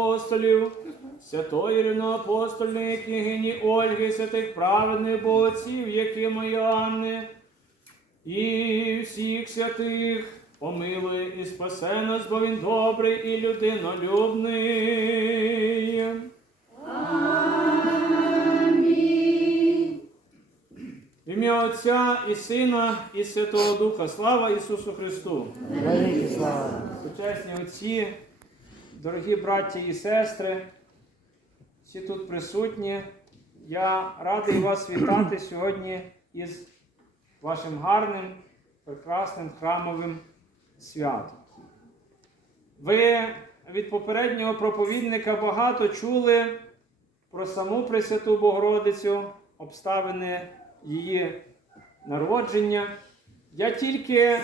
апостолів, святої рівноапостольної княгині Ольги, святих праведних богоців, Якима Анни, і всіх святих помилуй і спасе нас, бо він добрий і людинолюбний. В ім'я Отця і Сина, і Святого Духа. Слава Ісусу Христу! Слава. Почесні отці, дорогі браті і сестри, всі тут присутні. Я радий вас вітати сьогодні із вашим гарним, прекрасним храмовим святом. Ви від попереднього проповідника багато чули про саму Пресвяту Богородицю, обставини її народження. Я тільки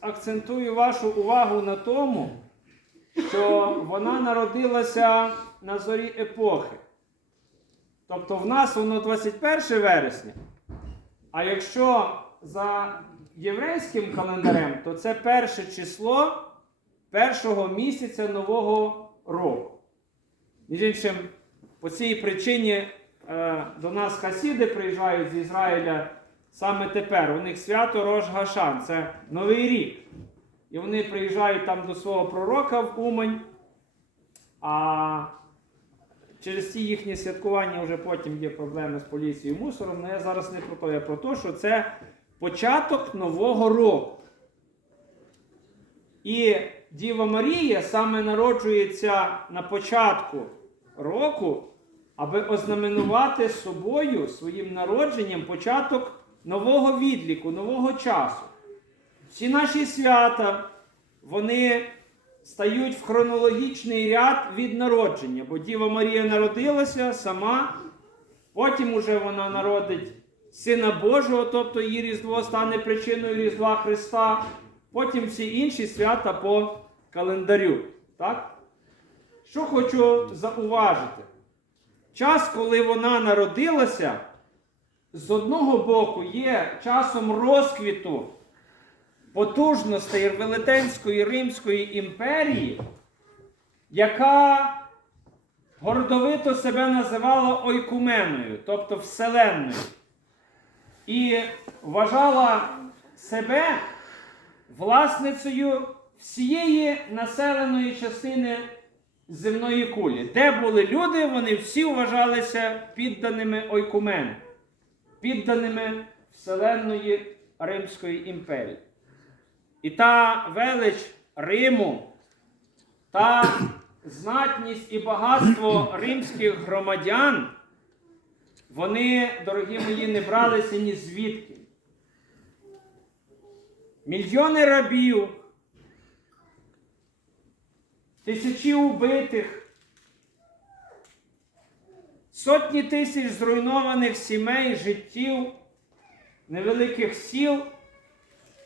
акцентую вашу увагу на тому, що вона народилася на зорі епохи. Тобто в нас воно 21 вересня. А якщо за єврейським календарем, то це перше число першого місяця Нового року. Між іншим, по цій причині е, до нас хасіди приїжджають з Ізраїля саме тепер. У них свято Рож Гашан, це Новий рік. І вони приїжджають там до свого пророка в Умань. А через ці їхні святкування вже потім є проблеми з поліцією і мусором. Але я зараз не про те, я про те, що це початок Нового року. І Діва Марія саме народжується на початку року, аби ознаменувати собою своїм народженням початок нового відліку, нового часу. Всі наші свята, вони стають в хронологічний ряд від народження, бо Діва Марія народилася сама, потім уже вона народить Сина Божого, тобто її Різдво стане причиною Різдва Христа, потім всі інші свята по календарю. Так? Що хочу зауважити? Час, коли вона народилася, з одного боку є часом розквіту потужностей Велетенської Римської імперії, яка гордовито себе називала ойкуменою, тобто Вселенною, і вважала себе власницею всієї населеної частини земної кулі. Де були люди, вони всі вважалися підданими ойкумену, підданими Вселенної Римської імперії. І та велич Риму, та знатність і багатство римських громадян, вони, дорогі мої, не бралися ні звідки. Мільйони рабів, тисячі убитих, сотні тисяч зруйнованих сімей, життів, невеликих сіл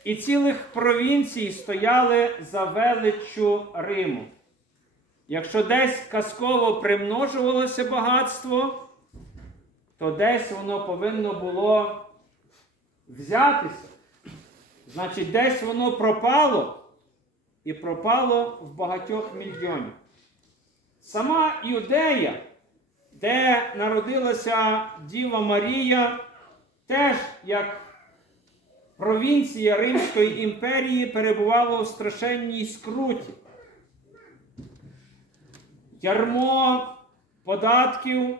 і цілих провінцій стояли за величчю Риму. Якщо десь казково примножувалося багатство, то десь воно повинно було взятися. Значить, десь воно пропало і пропало в багатьох мільйонів. Сама Юдея, де народилася Діва Марія, теж як провінція Римської імперії перебувала у страшенній скруті. Ярмо податків,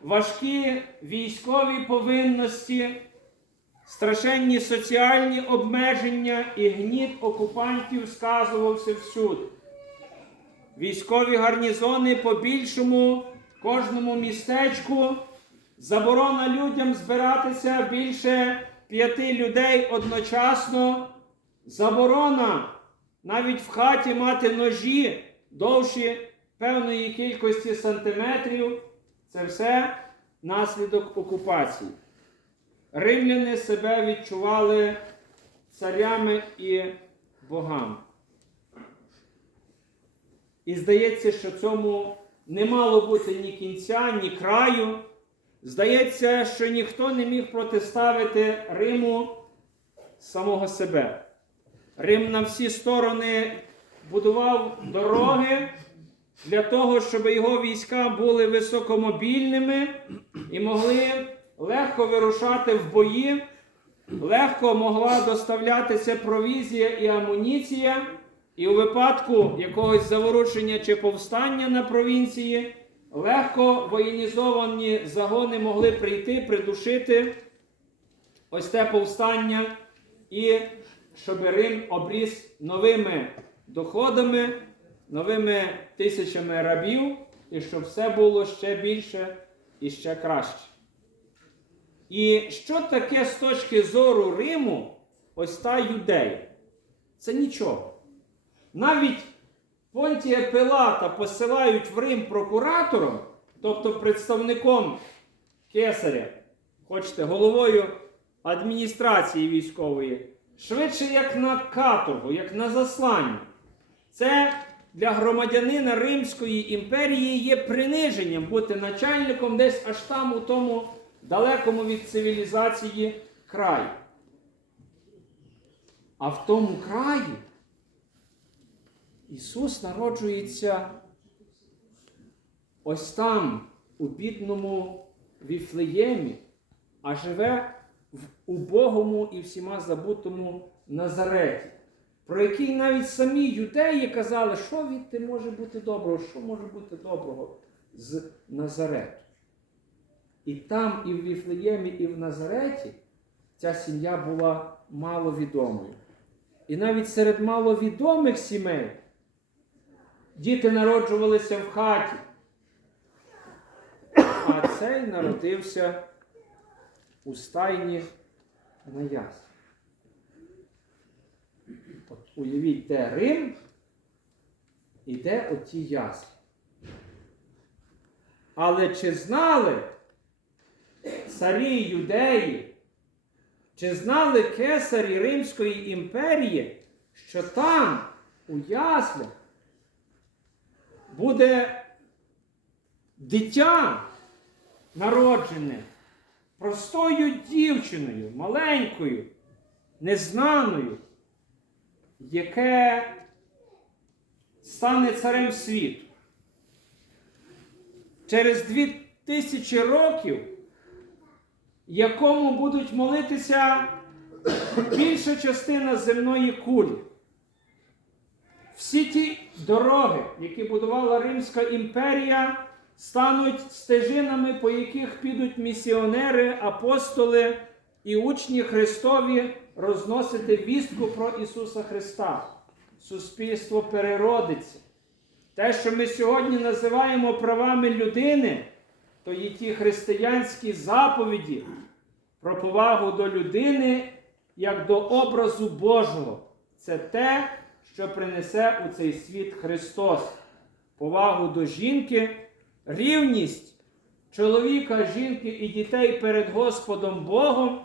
важкі військові повинності, страшенні соціальні обмеження і гніт окупантів сказувався всюди. Військові гарнізони по більшому кожному містечку, заборона людям збиратися більше п'яти людей одночасно, заборона навіть в хаті мати ножі довші певної кількості сантиметрів. Це все наслідок окупації. Римляни себе відчували царями і богами. І здається, що цьому не мало бути ні кінця, ні краю. Здається, що ніхто не міг протиставити Риму самого себе. Рим на всі сторони будував дороги, для того, щоб його війська були високомобільними і могли легко вирушати в бої, легко могла доставлятися провізія і амуніція, і у випадку якогось заворушення чи повстання на провінції легко воєнізовані загони могли прийти, придушити ось те повстання, і щоб Рим обріз новими доходами, новими тисячами рабів, і щоб все було ще більше і ще краще. І що таке з точки зору Риму ось та юдея? Це нічого. Навіть Понтія Пилата посилають в Рим прокуратором, тобто представником кесаря, хочете, головою адміністрації військової, швидше як на каторгу, як на заслання. Це для громадянина Римської імперії є приниженням бути начальником десь аж там у тому далекому від цивілізації краї. А в тому краї Ісус народжується ось там, у бідному Віфлеємі, а живе в убогому і всіма забутому Назареті, про який навіть самі юдеї казали, що відти може бути доброго, що може бути доброго з Назарету. І там, і в Віфлеємі, і в Назареті ця сім'я була маловідомою. І навіть серед маловідомих сімей діти народжувалися в хаті, а цей народився у стайні на ясні. От уявіть, де Рим і де оті ясні. Але чи знали царі юдеї, чи знали кесарі Римської імперії, що там, у яслях, буде дитя народжене простою дівчиною, маленькою, незнаною, яке стане царем світу. Через дві тисячі років, якому будуть молитися більша частина земної кулі. Всі ті дороги, які будувала Римська імперія, стануть стежинами, по яких підуть місіонери, апостоли і учні Христові розносити вістку про Ісуса Христа. Суспільство переродиться. Те, що ми сьогодні називаємо правами людини, то є ті християнські заповіді про повагу до людини як до образу Божого. Це те, що принесе у цей світ Христос. Повагу до жінки, рівність чоловіка, жінки і дітей перед Господом Богом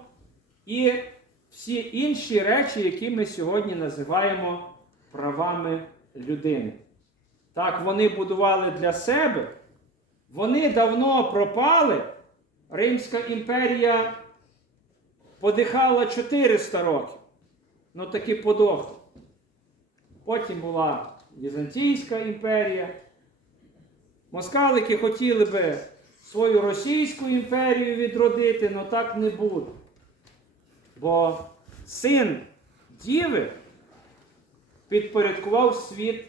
і всі інші речі, які ми сьогодні називаємо правами людини. Так, вони будували для себе, вони давно пропали. Римська імперія подихала 400 років, ну таки подохла. Потім була Візантійська імперія. Москалики хотіли би свою Російську імперію відродити, але так не буде. Бо син Діви підпорядкував світ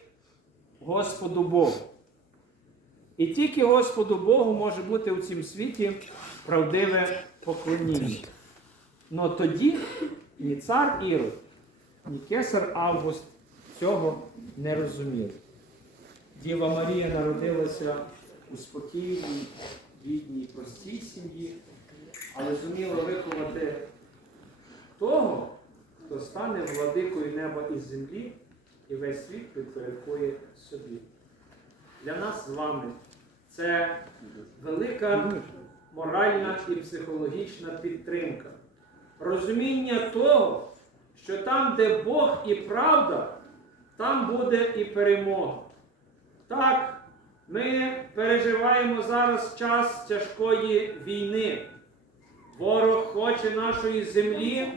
Господу Богу. І тільки Господу Богу може бути у цім світі правдиве поклоніння. Но тоді ні цар Ірод, ні кесар Август цього не розуміли. Діва Марія народилася у спокійній, бідній, простій сім'ї, але зуміла виховати того, хто стане владикою неба і землі і весь світ підпорядкує собі. Для нас з вами це велика моральна і психологічна підтримка. Розуміння того, що там, де Бог і правда, там буде і перемога. Так, ми переживаємо зараз час тяжкої війни. Ворог хоче нашої землі,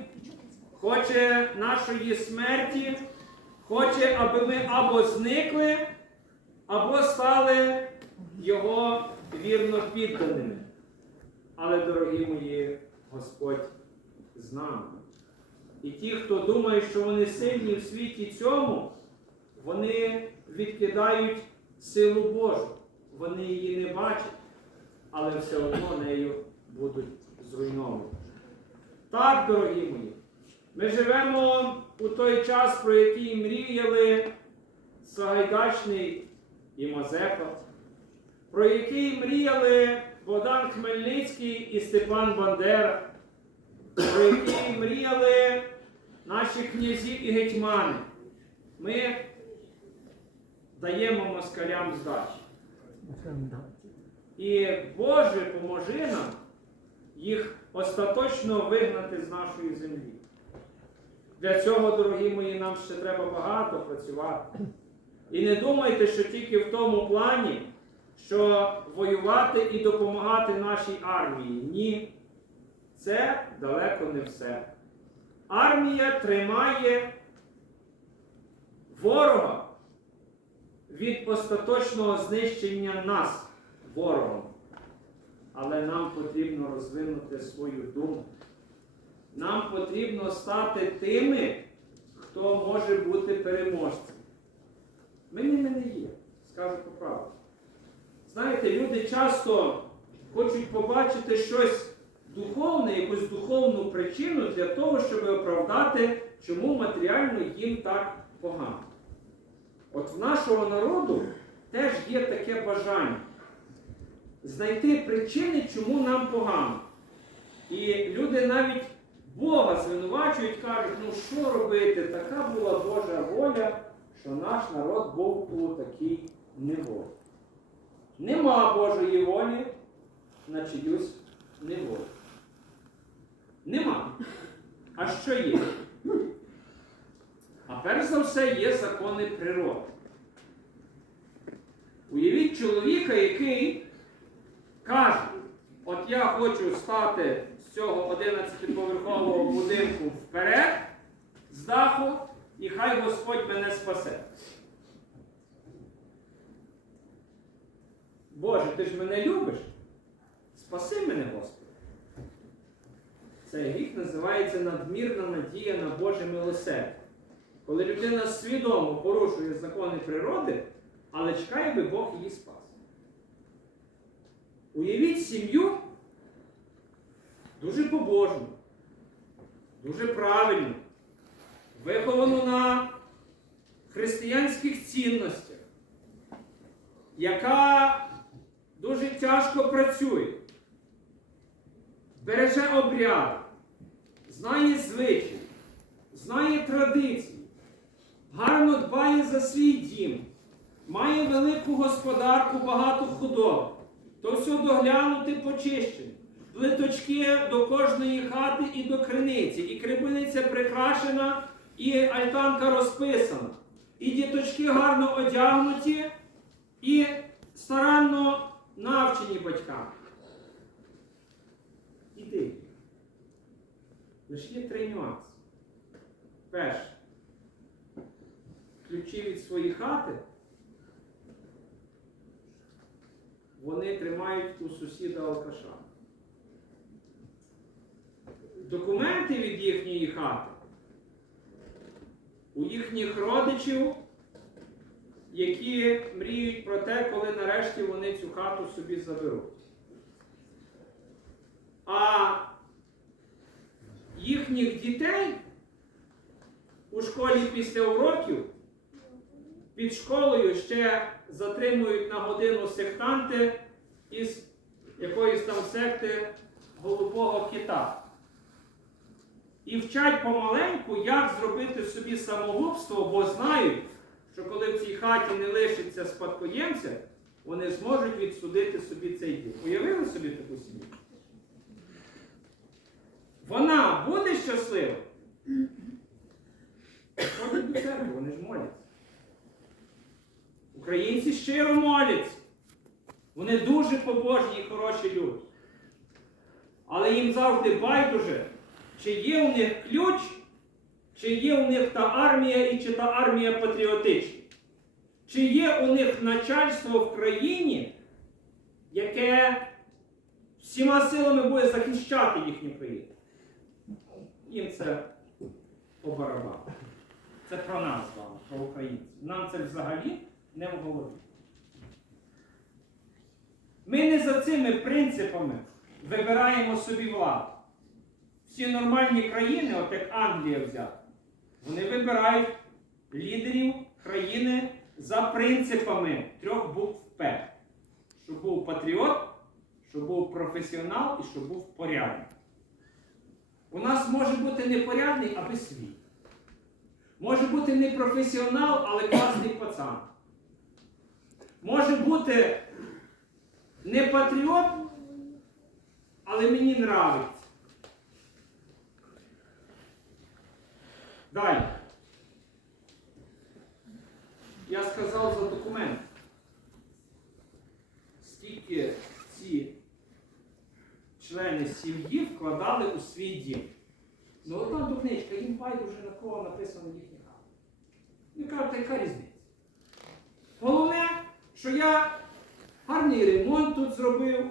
хоче нашої смерті, хоче, аби ми або зникли, або стали його вірно підданими. Але, дорогі мої, Господь з нами. І ті, хто думає, що вони сильні в світі цьому, вони відкидають силу Божу. Вони її не бачать, але все одно нею будуть зруйновані. Так, дорогі мої, ми живемо у той час, про який мріяли Сагайдачний і Мазепа, про який мріяли Богдан Хмельницький і Степан Бандера, про який мріяли наші князі і гетьмани. Ми даємо москалям здачі. І Боже, поможи нам їх остаточно вигнати з нашої землі. Для цього, дорогі мої, нам ще треба багато працювати. І не думайте, що тільки в тому плані, що воювати і допомагати нашій армії. Ні. Це далеко не все. Армія тримає ворога від остаточного знищення нас ворогом. Але нам потрібно розвинути свою думку. Нам потрібно стати тими, хто може бути переможцем. Ми ними не є, скажу по правді. Знаєте, люди часто хочуть побачити щось духовне, якусь духовну причину для того, щоб оправдати, чому матеріально їм так погано. От в нашого народу теж є таке бажання знайти причини, чому нам погано. І люди навіть Бога звинувачують, кажуть, ну що робити, така була Божа воля, що наш народ був у такій неволі. Нема Божої волі на чиюсь неволі. Нема. А що є? Перш за все є закони природи. Уявіть чоловіка, який каже, от я хочу стати з цього 11-поверхового будинку вперед, з даху, і хай Господь мене спасе. Боже, ти ж мене любиш? Спаси мене, Господи. Цей гріх називається надмірна надія на Боже милосердя. Коли людина свідомо порушує закони природи, але чекає, би Бог її спас. Уявіть сім'ю дуже побожну, дуже правильну, виховану на християнських цінностях, яка дуже тяжко працює, береже обряд, знає звичаї, знає традиції, гарно дбає за свій дім, має велику господарку, багато худоби. То все доглянути почищено. Плиточки до кожної хати і до криниці. І крибиниця прикрашена, і альтанка розписана. І діточки гарно одягнуті і старанно навчені батьками. Іди. Лише є три нюанси. Перше. Ключі від своєї хати. вони тримають у сусіда алкаша. Документи від їхньої хати у їхніх родичів, які мріють про те, коли нарешті вони цю хату собі заберуть. А їхніх дітей у школі після уроків під школою ще затримують на годину сектанти із якоїсь там секти голубого кита. І вчать помаленьку, як зробити собі самогубство, бо знають, що коли в цій хаті не лишиться спадкоємця, вони зможуть відсудити собі цей дім. Уявили собі таку сім'ю? Вона буде щаслива? Ходять до церкви, вони ж моляться. Українці щиро моляться. Вони дуже побожні і хороші люди. Але їм завжди байдуже, чи є у них ключ, чи є у них та армія і чи та армія патріотична. Чи є у них начальство в країні, яке всіма силами буде захищати їхню країну? Їм це по барабану. Це про нас з про українців. Нам це взагалі не в голові. Ми не за цими принципами вибираємо собі владу. Всі нормальні країни, от як Англія взяти, вони вибирають лідерів країни за принципами трьох букв П. Щоб був патріот, щоб був професіонал і щоб був порядник. У нас може бути не порядний, аби свій. Може бути не професіонал, але класний пацан. Може бути не патріот, але мені нравиться. Далі. Я сказав за документ. Скільки ці члени сім'ї вкладали у свій дім. Ну одна дурничка, їм байдуже на кого написано. Він каже, та яка різниця? Головне, що я гарний ремонт тут зробив.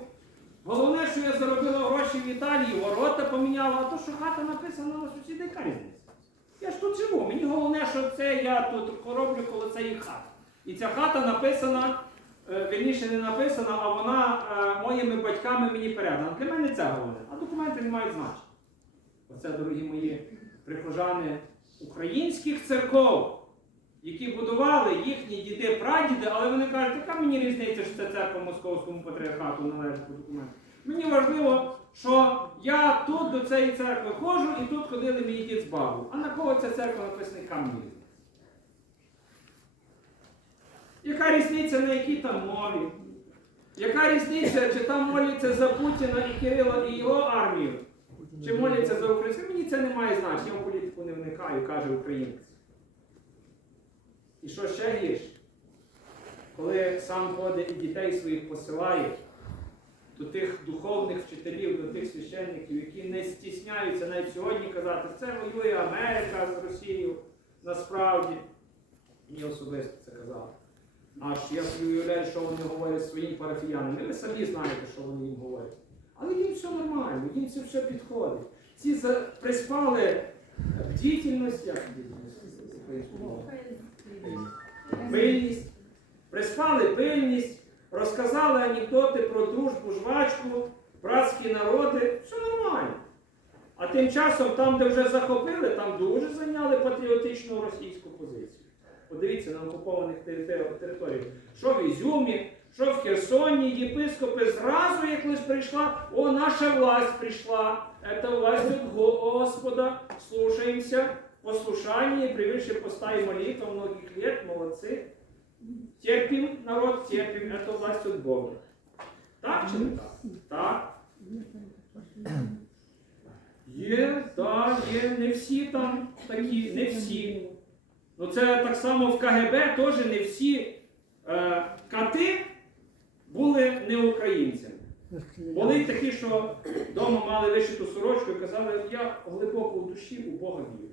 Головне, що я заробила гроші в Італії, ворота поміняла, а то, що хата написана на сусіда, яка різниця? Я ж тут живу. Мені головне, що це я тут роблю, коли це їх хата. І ця хата написана, е, вірніше не написана, а вона е, моїми батьками мені передана. Для мене це головне. А документи не мають значення. Оце, дорогі мої прихожани українських церков, які будували їхні діди, прадіди, але вони кажуть, яка мені різниця, що це церква Московському патріархату належить по документу. Мені важливо, що я тут до цієї церкви ходжу і тут ходили мій дід з бабу. А на кого ця церква написана, різниця? Яка різниця на якій там мові? Яка різниця, чи там моляться за Путіна і Кирила і його армію? Чи моляться за Україну? Мені це не має значення, я в політику не вникаю, каже українець. І що ще гірше? Коли сам ходить і дітей своїх посилає до тих духовних вчителів, до тих священників, які не стісняються навіть сьогодні казати, це воює Америка з Росією насправді. Мені особисто це казали. Аж я собі уявляю, що вони говорять своїм парафіянам. Ви самі знаєте, що вони їм говорять. Але їм все нормально, їм це все підходить. Ці приспали бдительність, як бдительність? Пильність, приспали пильність, розказали анекдоти про дружбу, жвачку, братські народи. Все нормально. А тим часом, там, де вже захопили, там дуже зайняли патріотичну російську позицію. Подивіться на окупованих територіях. Що в Ізюмі, що в Херсоні, єпископи зразу, як лиш прийшла, о, наша власть прийшла. Це власть Господа. Слушаємося Послушание, превыше поста и молитва многих лет, молодцы. Терпим, народ, терпим, это власть от Бога. Так чи не так? Так. Є, так, є, не всі там такі, не всі. Ну це так само в КГБ теж не всі е, кати були не українцями. Були такі, що вдома мали вишиту сорочку і казали, я глибоко в душі у Бога вірю.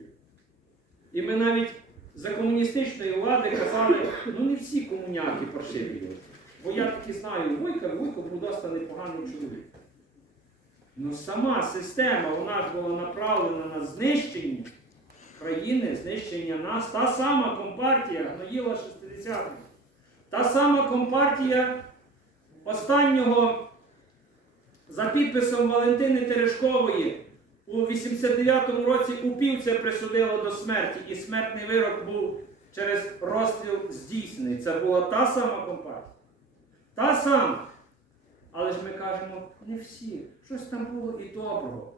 І ми навіть за комуністичної влади казали, ну не всі комуняки паршиві. Бо я таки знаю, Вуйка, Вуйко Будаста непоганий чоловік. Ну сама система, вона ж була направлена на знищення країни, знищення нас. Та сама компартія гноїла 60-х. Та сама компартія останнього за підписом Валентини Терешкової у 89-му році упівця присудило до смерті, і смертний вирок був через розстріл здійснений. Це була та сама компартія. Та сама. Але ж ми кажемо, не всі. Щось там було і доброго.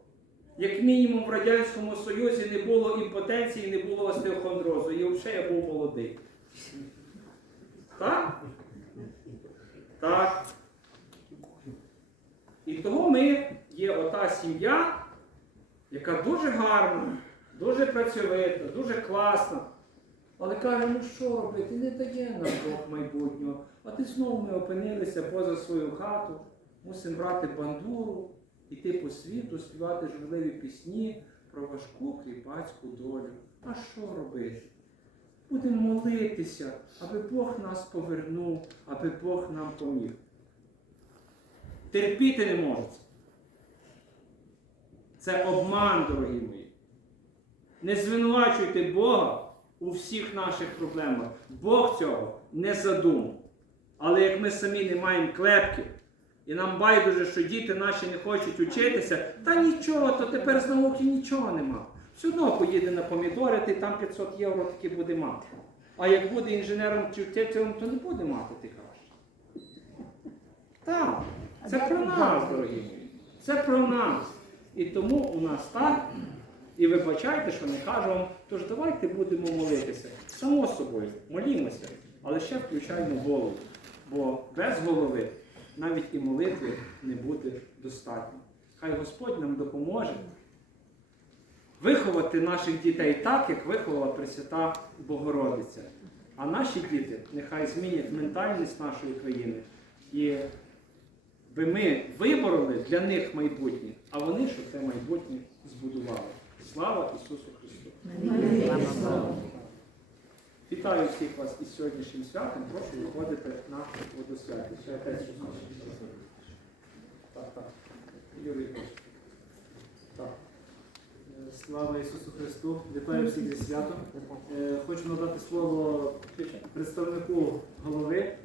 Як мінімум в Радянському Союзі не було імпотенції, не було остеохондрозу. І взагалі я був молодий. Так? Так. І того ми є ота сім'я, яка дуже гарна, дуже працьовита, дуже класна. Але каже, ну що робити, не дає нам Бог майбутнього. А ти знову ми опинилися поза свою хату, мусимо брати бандуру, іти по світу, співати журливі пісні про важку кріпацьку долю. А що робити? будемо молитися, аби Бог нас повернув, аби Бог нам поміг. Терпіти не можуть. Це обман, дорогі мої. Не звинувачуйте Бога у всіх наших проблемах. Бог цього не задумав. Але як ми самі не маємо клепки, і нам байдуже, що діти наші не хочуть вчитися, та нічого, то тепер з науки нічого нема. Все одно поїде на помідори, ти там 500 євро таки буде мати. А як буде інженером чи вчителем, то не буде мати ти краще. Так, це про нас, дорогі мої. Це про нас. І тому у нас так. І вибачайте, що не кажу вам, тож давайте будемо молитися. Само собою, молімося, але ще включаємо голову. Бо без голови навіть і молитви не буде достатньо. Хай Господь нам допоможе виховати наших дітей так, як виховала Пресвята Богородиця. А наші діти нехай змінять ментальність нашої країни. І би ми вибороли для них майбутнє, а вони, щоб це майбутнє збудували. Слава Ісусу Христу! Вітаю всіх вас із сьогоднішнім святом. Прошу виходити на водосвяті. Ще щось. Так, так. Юрій. Так. Слава Ісусу Христу! Вітаю всіх зі святом. Е, Хочу надати слово представнику голови